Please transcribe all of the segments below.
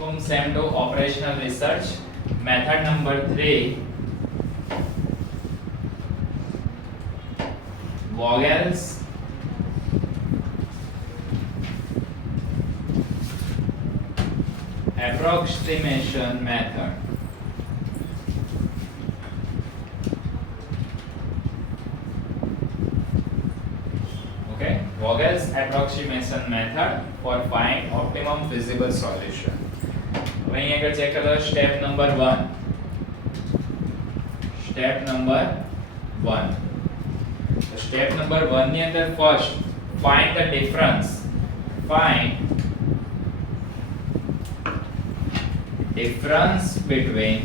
SEM to operational research. Method number 3, Vogel's approximation method. Okay, Vogel's approximation method for find optimum feasible solution. હવે અહીં આગળ ચેક કરો step number 1. Step number 1. તો step number 1 ની અંદર first find the difference. Find difference between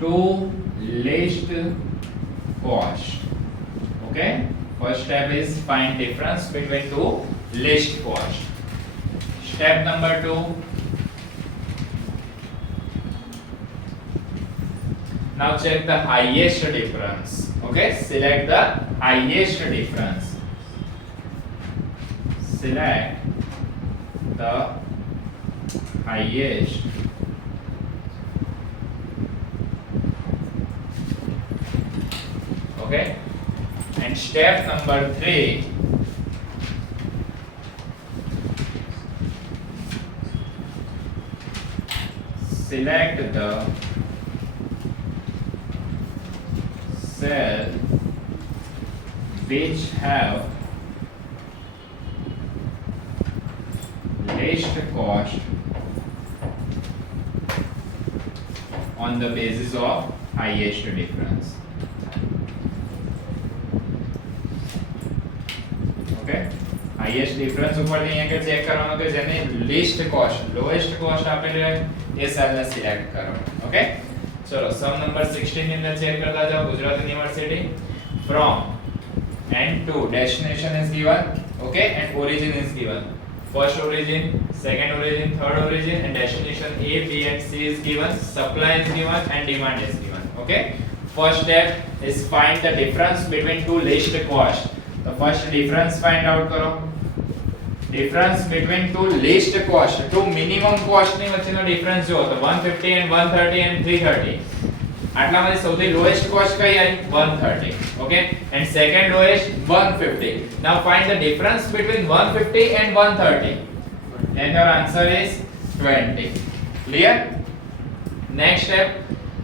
two least cost. Okay, first step is find difference between two least cost. Step number 2, now check the highest difference. Okay, select the highest difference. Select the highest okay, and step number 3, select the cell which have least cost on the basis of highest difference. Okay, highest difference ઉપર થી અહીંયા કે ચેક કરવાનું કે જેને least cost lowest cost આપેલી હોય એ સેલ ને સિલેક્ટ કરવાનો. ઓકે, ચલો સમ નંબર 16 ની અંદર ચેક કરતા જાઓ. Gujarat university from and to destination is given, okay, and origin is given. First origin, second origin, third origin, and destination A, B and C is given. Supply is given and demand is given. Okay, first step is find the difference between two least cost. The first difference find out करो. Difference between two least cost, two minimum cost ની વચ્ચેનો difference જો તો 150 and 130 and 330. આટલામાંથી સૌથી lowest cost કઈ આવી? 130. Okay, and second lowest 150. Now find the difference between 150 and 130. Then your answer is 20. Clear? Next step,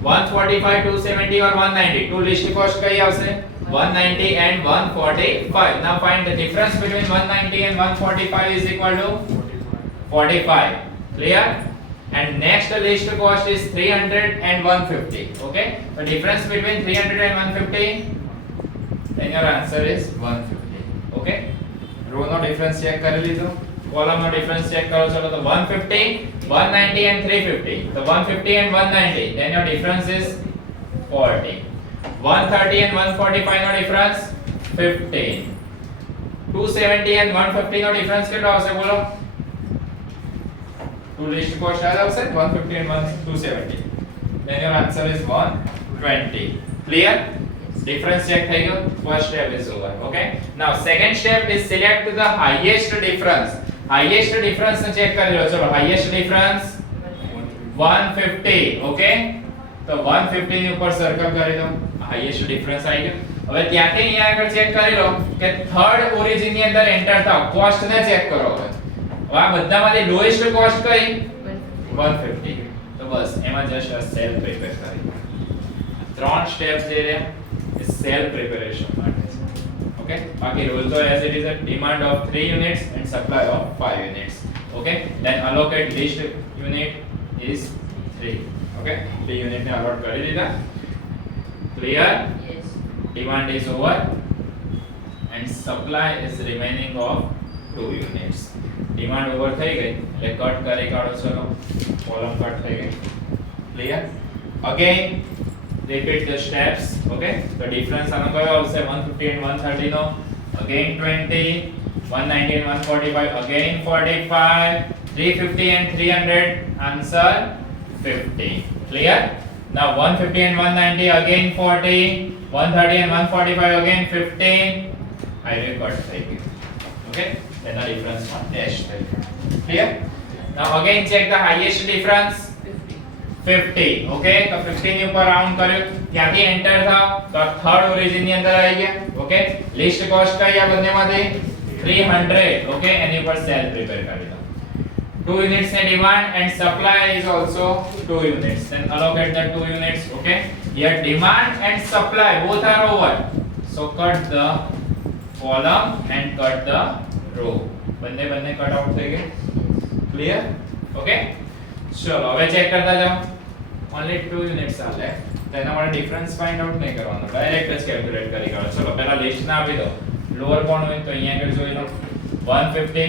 145, 270 or 190. Two least cost કઈ આવશે? 190 and 145. Now find the difference between 190 and 145 is equal to 45. Clear? And next least cost is 300 and 150. Okay, the difference between 300 and 150, then your answer is 150. Okay, row no difference check કરી લીધો, column no difference check કરો. ચલો તો 150, 190 and 350. So 150 and 190, then your difference is 40. 130 and 145 no difference 15. 270 and 150 no difference કેટલો આવશે બોલો? Two least cost આવશે 150 and 270. Then your answer is 120. Clear? Difference check થઈ ગયો. First step is over. Okay, now second step is select the highest difference. Highest difference ને check કરી લો. ચલો highest difference 150. Okay, તો 150 ની ઉપર સર્કલ કરી દો. હાઈએસ્ટ ડિફરન્સ આવી ગયો. હવે ત્યાંથી અહીંયા આગળ ચેક કરી લો કે થર્ડ ઓરિજિન ની અંદર એન્ટર થાઓ, કોસ્ટ ને ચેક કરો. હવે આ બધામાંથી લોએસ્ટ કોસ્ટ કઈ? 150. તો બસ એમાં જસ્ટ સેલ પ્રિપેર કરી. ત્રણ સ્ટેપ જે છે એ સેલ પ્રિપેરેશન માટે છે. ઓકે, બાકી રૂલ તો as it is a demand of 3 units and supply of 5 units. Okay, then allocate least unit is 3. Okay, 3 unit ને allot કરી દીધા. Clear? Yes. Demand is over and supply is remaining of 2 units. Demand over થઈ ગઈ એટલે કટ કરી કાઢો. ચલો column cut થઈ ગઈ. Clear? Again repeat the steps. Okay, the difference આનો કયો આવશે? 150 and 130 નો again 20, 190 and 145 again 45, 350 and 300 answer 50. Clear? Now 150 and 190 again 40, 130 and 145 again 15, હાઈવે કટ થઈ ગયું. ઓકે, એના ડિફરન્સમાં ડેશ થઈ ગયું. ક્લિયર? નાઉ again check the highest difference 50. ઓકે, તો 50 ની ઉપર રાઉન્ડ કર્યું, ત્યાંથી એન્ટર થાવ તો થર્ડ ઓરિજિન ની અંદર આવી ગયા. ઓકે, લિસ્ટ કોસ્ટ કઈ આ બંનેમાંથી 300. ઓકે, એની ઉપર સેલ પ્રિપેર કરી દો. 2 units in demand and supply is also 2 units. Then allocate the 2 units. Okay, here demand and supply both are over, so cut the column and cut the row. બંને cut out થઈ ગઈ. Clear? Okay, ચલો હવે ચેક કરતા જાઓ. only 2 units are left. તો એના માટે ડિફરન્સ ફાઇન્ડ આઉટ નહીં કરવાનો, ડાયરેક્ટ જ કેલ્ક્યુલેટ કરી કાઢો. ચલો પહેલા લિસ્ટ ના આપી દો. લોઅર કોણ હોય તો અહીંયા આગળ જોઈ લો 150.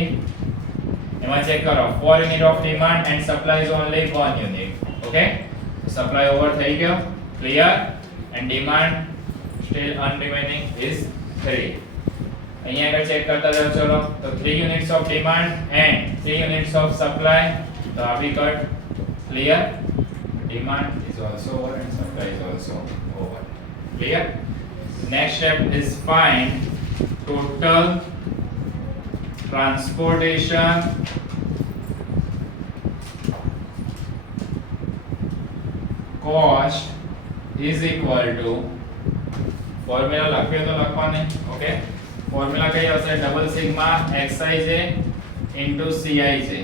એમાં ચેક કરો 4 unit of demand and supply is only 1 unit. Okay, supply over થઈ ગયો. Clear? And demand still unremaining is 3. અહીંયા આગળ ચેક કરતા જાઓ. ચલો તો 3 units of demand and 3 units of supply, તો આ બી cut. Clear? Demand is also over and supply is also over. Clear? Next step is find total transportation cost is equal to, formula લખ્યો તો લખવાની. ઓકે, ફોર્મ્યુલા કઈ આવશે? Double sigma xij into cij.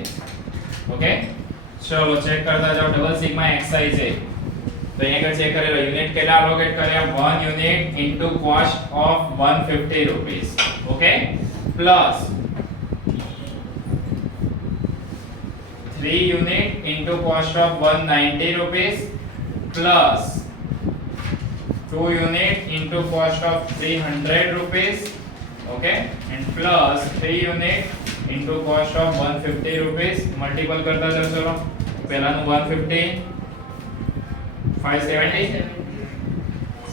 Okay, ચલો ચેક કરતા જાઓ. Double sigma xij તો અહીંયા આગળ ચેક કરેલો યુનિટ કેટલા અલોકેટ કર્યા? 1 unit into cost of 150 rupees. Okay, plus 3 unit into cost of 190 rupees plus 2 unit into cost of 300 rupees. Okay, and plus 3 unit into cost of 150 rupees. Multiple करता जाओ. चलो पहला नु 150 570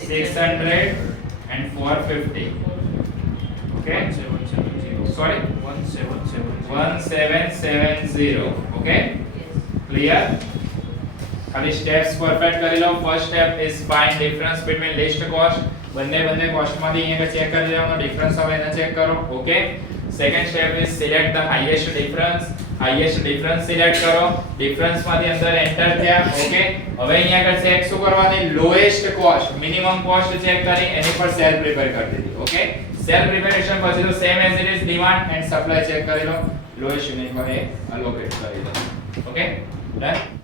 600 and 450. Okay, 1770. Sorry, 1770. Okay, clear? ખાલી સ્ટેપ્સ પરફેક્ટ કરી લો. First step is find difference between list cost. બંને કોસ્ટમાંથી અહીંયા ચેક કરી લેવાનો, ડિફરન્સ આવે એને ચેક કરો. Okay, second step is select the highest difference. Highest difference select કરો. ડિફરન્સમાંથી અંદર એન્ટર થયા. ઓકે, હવે અહીંયા આગળ ચેક શું કરવાની? Lowest cost, minimum cost check કરી એની પર સેલ પ્રિપેર કરી દીધી. ઓકે, સેલ પ્રિપેરેશન પછી તો same as it is demand and supply check કરી લો. લોએસ્ટ યુનિટ પર એ અલોકેટ કરી દો. Okay, done.